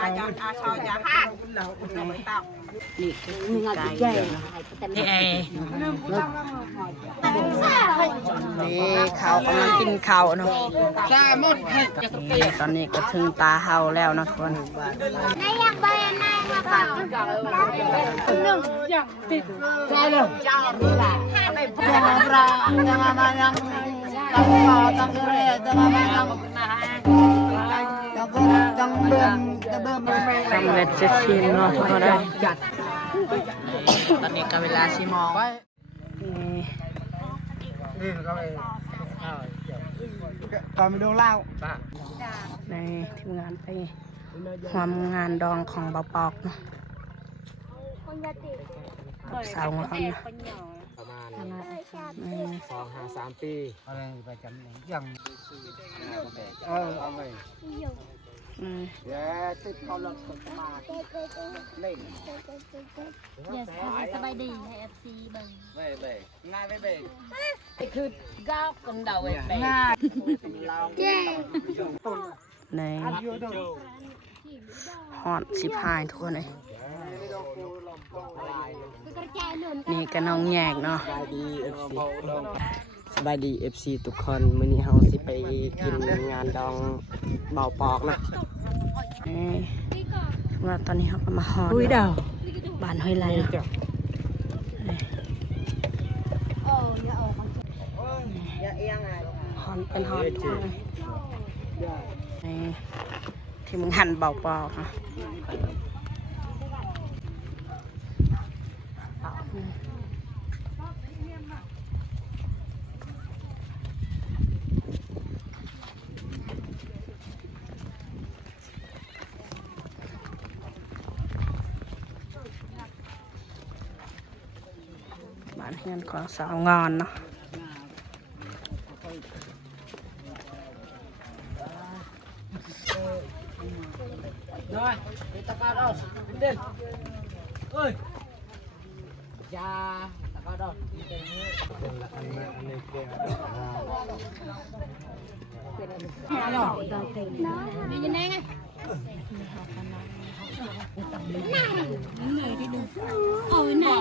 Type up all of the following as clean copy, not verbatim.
อาจารย์อาชอยาห้างนี่คือไก่นี่เขากำลังกินข้าวเนาะตอนนี้ก็ถึงตาเฮาแล้วนะทุกคนนายอยากไปนายมาก่อนหนึ่งอย่างติดใจเลยจ้านี่แหละยังรายังมายังตั้งเร่ตั้งมายังตั้งเบิ่มตั้งเวทจะชินเนาะทุกคนได้จัดตอนนี้ก็เวลา4 โมงนี่ก็ไปก่อนไปดูเล่าในทีมงานไปความงานดองของเบาปอกเนาะสาวงอนประมาณ2-3 ปีอะไรไปจำยังเอาไปติดเขาหลอกมาเล่นสบายดีให้ FC บังง่ายไม่เบรกคือก้าวคนเดาเองง่ายในฮอตสิพายทุกคนเลยนี่ก็น้องแยกเนาะสบายดี FC ทุกคนมื้อนี้เฮาสิไปกินงานดองเบาปอกนะว่าตอนนี้เขาก็มาฮอตบ้านห้อยไรเนาะฮอนเป็นฮอนที่มึงหั่นเบาปอกนะบ้านเฮือนของสาวงอนเนาะrồiตะกาดเด่นเอ้ยยาตะกาดเด่นอันนี้เก่งนี่ยังไงโอ้ยน่ะ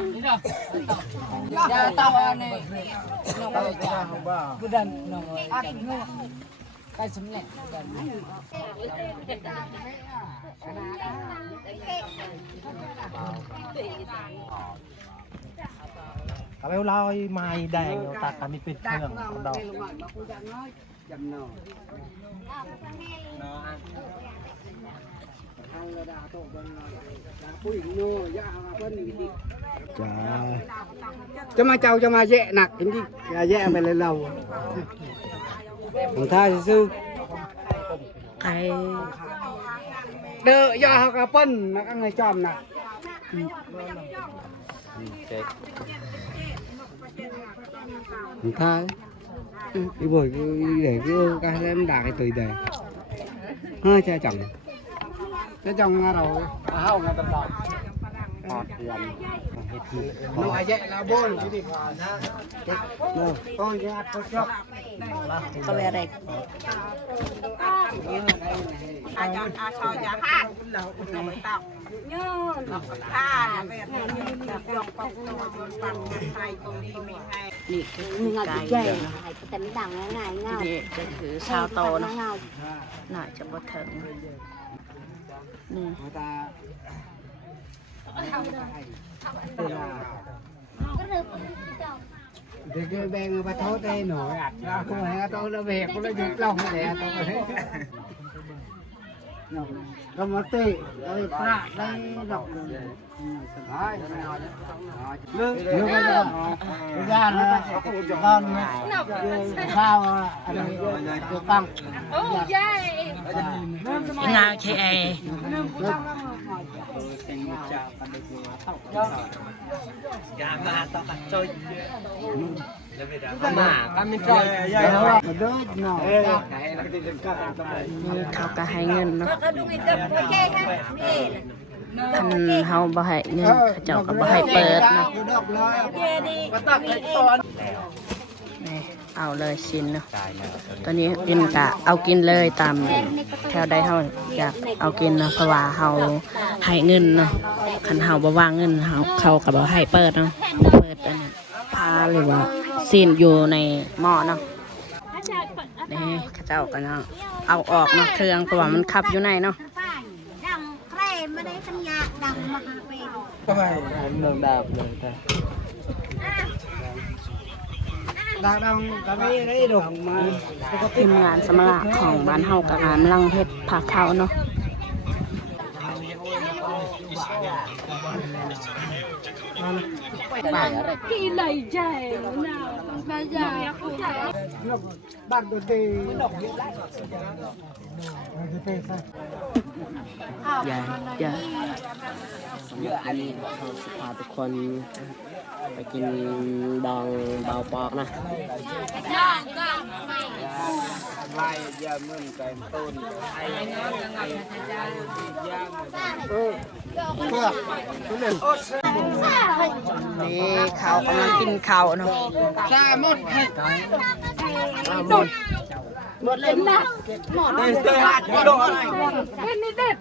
ยาตาวันนี้น้องไปจ้าบ้ากูดันน้องอัดงูใกล้สำเร็จกันเอาไปเล่าไม้แดงตัดกันนี่เป็นเครื่องของดอกจะมาเจ้าจะมาแย่หนักจริงๆอย่าแย่ไปเลยเราของท่าซื้อไก่เด้อยาเขากระปั้นนักไงจอมนะของท่าcái buổi để cái ca em đả cái tươi đây hơi cha chồng ra đầu hao ngay tầm đầu nó ai dạy là bôn cái gì mà nó con cái ăn con chóc ก็เลยอะไรอาจารย์อาชอยาห้างเราไม่ต้องข้าแบบยกปองตัวโดนปังไทยตรงนี้มีให้นี่คือไก่แต่ไม่ดังง่ายง่าย นี่จะถือชาวโตเนาะน่าจะบ่ถึงนี่ thì cái bên bà thốt đây nổi ạ không phải tôi nó về cũng nó giật lòng để tôi có thấy nó mất tì đây phạ đây đọc nước ra nó con sao anh được tăng ngao chị ấy Gama tao cắt chơi mà kami chơiเขาก็ให้เงินเนาะคันเฮาบ่ให้เงินเขาเจ้าก็บ่ให้เปิดเนาะนี่ เอาเลยชิ้นเนาะตอนนี้กินกะเอากินเลยตามแถวใดเฮาอยากเอากินเนาะเพราะว่าเฮาให้เงินเนาะคันเฮาบ่วางเงินเขาก็บ่ให้เปิดเนาะเปิดอันนี้พาหรือว่าสิ้นอยู่ในหม้อเนาะนี่ข้าเจ้าก็เนาะเอาออกเนาะเครื่องเพราะว่ามันขับอยู่ในเนาะ ดังแกร่ไม่ได้สัญญาดังมาเป็น ก็ไม่เมืองดาบเลยแต่ดาวดองก็ไม่ได้ดอกมา ทีมงานสมระของบ้านเฮากับงานลังเฮ็ดผักเท้าเนาะกี่ไหลใจนะมาจากบ้านตัวเองอย่าเยอะอันนี้เราจะพาทุกคนไปกินดองเบาปอกนะ ไล่ยามึนไก่ต้นไอ้ย่างเพื่อตัวหนึ่งนี่เขากำลังกินข้าวเนาะ ซาหมดหมดเลยนะหมดเลยโดนอะไรนี่เด็ด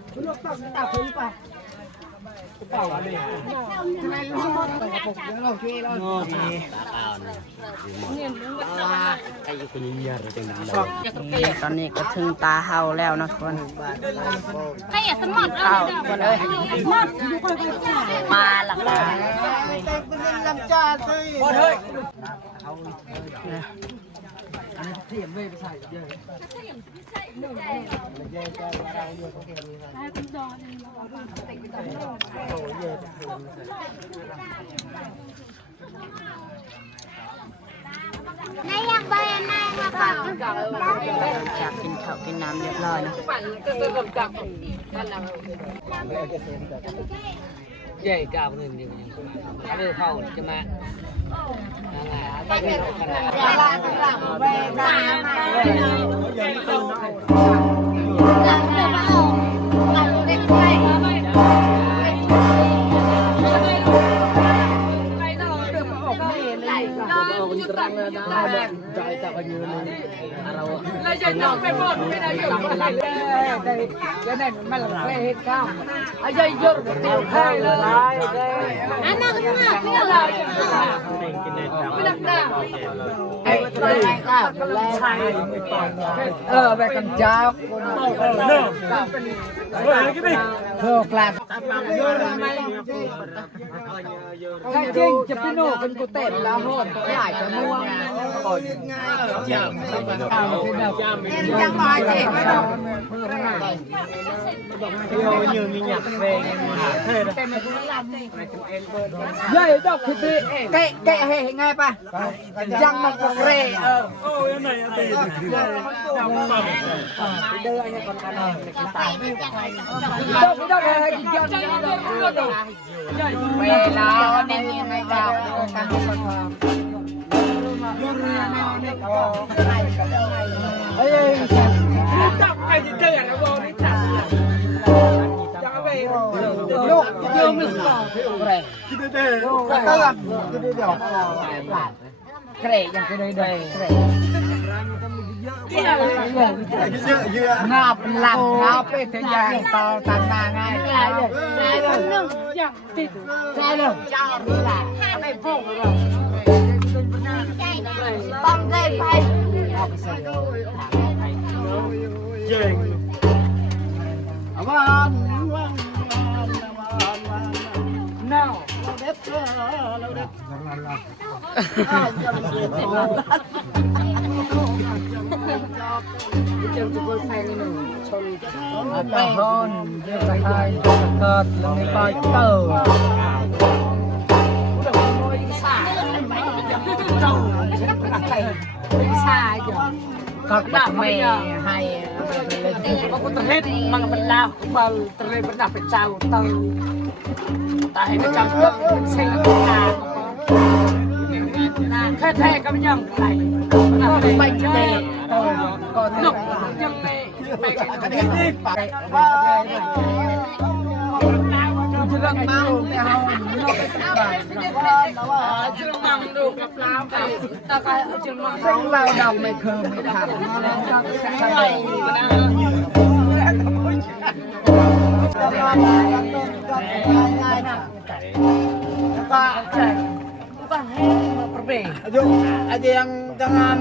ตอนนี้ก็ถึงตาเฮาแล้วนะคนให้สมดเอาคนเอ้ยมาหลักตาลำจ่าเลยหมดเลยอันนี้เทียมเลยไปใส่เยอะนายอยากไปนายมาก่อน จากกินข้าวกินน้ำเรียบร้อยนะ ใหญ่กาวนึงอยู่ถ้าเลือกเข้าจะมาไปเป็นขนาใจตะกันยืนเราจะนอนไปหมดไม่ได้อยู่ได้ได้มันหลังเฮ็ดข้าวอายุเยอะเต็มค่ายเลยอันนั้นก็มาเพื่ออะไรไม่ดักหน้าไอ้ไรข้าวใช่แบบกันจ้าเพื่อกลาดถ้าจริงจะพี่โน่เป็นกูเต้นแล้วโหดหลายจะม่วงยังมาเจ็บไม่ต้องยืนมีหยักเฟงเฮ้ยดอกคือตีแกะให้ง่ายป่ะยังมันก็เร่โอ้ยไหนตีเดินเนี่ยคนกันดอกให้กินยอดเวลาเนี่ยยังไงดาวการทำเฮ้ยจับใครจะเจอนะบอลนี่จับจับไปลูกเยอะมึงเกรคิดได้เด้อเติมคิดได้เดี๋ยวเกรยังคิดได้เด้องาบหลังงาเป็ดถึงอย่างต่อตันนาง่ายคนหนึ่งอย่างติดใจเลยเจ้านี่แหละไม่พุ่งหรอกต้องได้ไปเจ๋งวันน่าเราเด็ดเราเด็ดไปฮอนเดี๋ยวไปให้เกิดลงในปลายเต่าก็ดับไม่ให้เพราะกูตะเฮ็ดมันเป็นดาวกูมาตะเลยเป็นดับเป็นเจ้าเต่าแต่ให้เป็นเจ้าเต่าเป็นเสียงนางแค่แท้ก็ไม่ยังไงไปเจอก็นกยังไม่ไปกันว่า jerang mau teh no ke terbang jerang mang do ke plau ke ta ka jerang mang sing lao dongไม่เคยไม่ทำaja yang jangan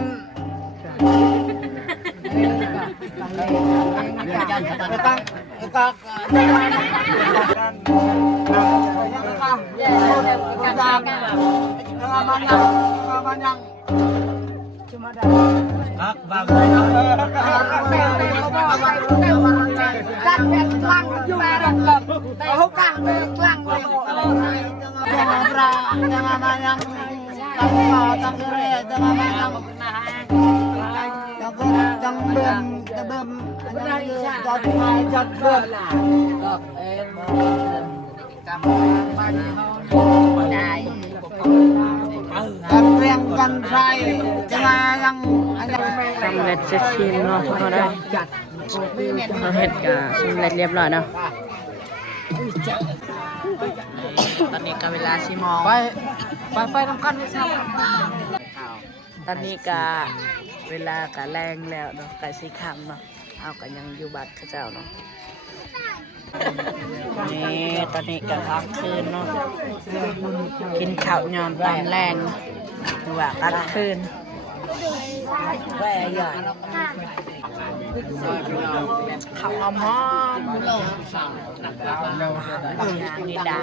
กันใส่จะมายังสำเร็จเสร็จสิ้นเนาะเขาได้เขาเห็ดกับสำเร็จเรียบร้อยเนาะตอนนี้ก็เวลา4 โมงไปทำกันเลยครับตอนนี้ก็เวลาก็แรงแล้วเนาะใกล้สิค่ำเนาะเอาก็ยังอยู่บัดเขาเจ้าเนาะนี่ตอนนี้ก็กลางคืนเนาะกินข้าวยอนตอนแรงหรือว่ากลางคืนแหวใหญ่ข้าวหอมนี่ดา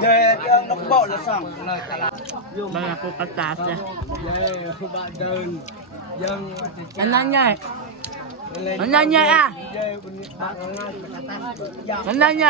เดี๋ยวน้องบอกเลยสั่งมาพบกับตาเสียอันนั้นไงอันนั้นไงอ่ะอันนั้นไง